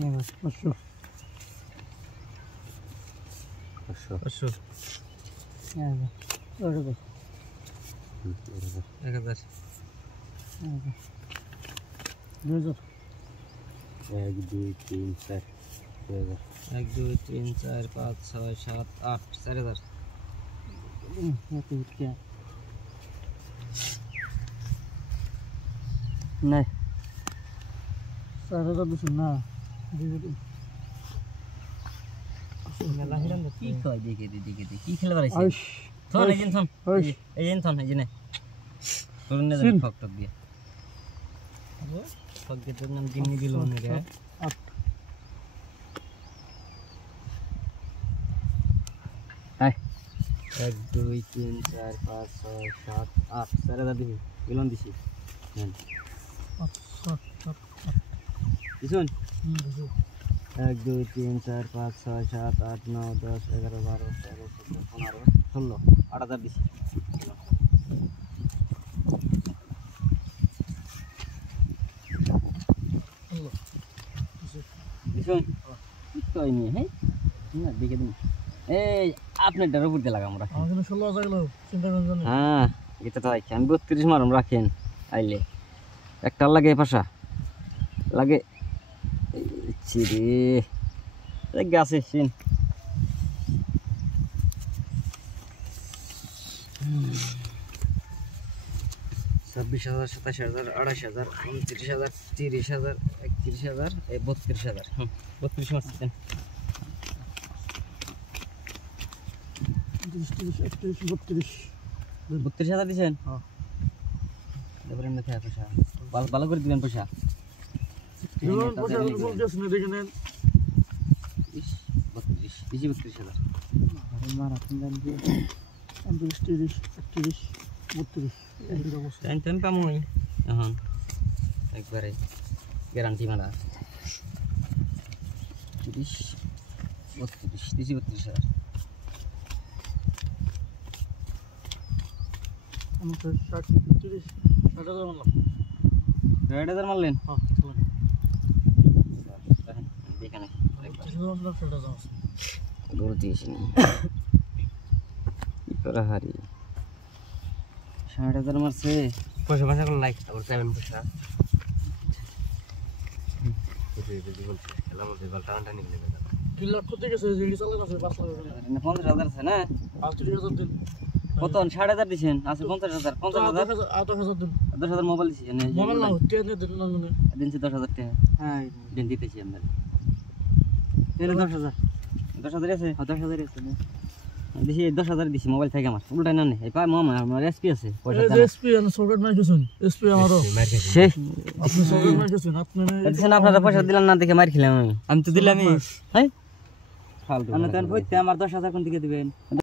500 1 2 3 4 1 2 3 4 5 6 7 8 4000 नहीं सारा तो सुनना কি কয় দেখে কি খেলে বেড়াইছে থন এজেন থন এজেনে করুন না ফক টক দিয়ে ফক দিয়ে তোর নাম দিন দিল না রে 1 2 3 4 5 6 7 8 4000 দিবি বিলন দিছি দিছুন 1 2 3 4 5 6 7 8 9 10 11 12 13 14 15 16 8000 দিছি দিছুন কই নি হ্যাঁ না দেখে দিন এই আপনি ডর উপর দিয়ে লাগাম রাখেন আমাদের 16000 গেল চিন্তা করেন না হ্যাঁ এটা তো আমি 32 মারম রাখেন আইলে একটা লাগে পাশা লাগে চিরে এক গাছে সিন 26000 27000 28000 29000 30000 31000 32000 32 মাস দেন 32000 দিছেন হ্যাঁ এবারে না খায় পয়সা ভালো করে দিবেন পয়সা জীবন পয়সা ফুল দেশ না দেখে নেন 32000 আরে মার আপনি দেন যে 30 30 32 এই অবস্থা টাইম পামুই এখন একবারে গ্যারান্টি মারা 30 32000 আমি তো 60 30 6000 মারলাম 6000 মারলেন হ্যাঁ চলুন এখানে একবার 6000 দৌড় দিয়েছি না কি করা হারি 6000 মারছে পয়সা করে লাইক আবার পেমেন্ট পয়সা খেলা মধ্যে বল টান টানি নিয়ে যাবে 3 লাখ কত গেছে জিডি চালান আছে 5 লাখ না 50000 আছে না 35000 দিন কত 6000 দিবেন আছে 50000 8000 দিন 10000 মোবাইল দিছেন মোবাইল না হতে দিন না মানে দিনছে 10000 টাকা হ্যাঁ দিন দিতেছি আমরা এর 10000 10000 আছে 10000 আছে না দিছি 10000 দিছি মোবাইল থেকে আমার উল্টাই না এই পা মামা আমার এসপি আছে পয়সা এই এসপি আর সরকার মার কিছুন এসপি আমারও সে আপনি সরকার মার কিছুন আপনি দিছেন আপনারা পয়সা দিলেন না দেখে মার খেলাম আমি তো দিলামই হ্যাঁ ফালতু আপনি দেন কইতে আমার 10000 কোন দিকে দিবেন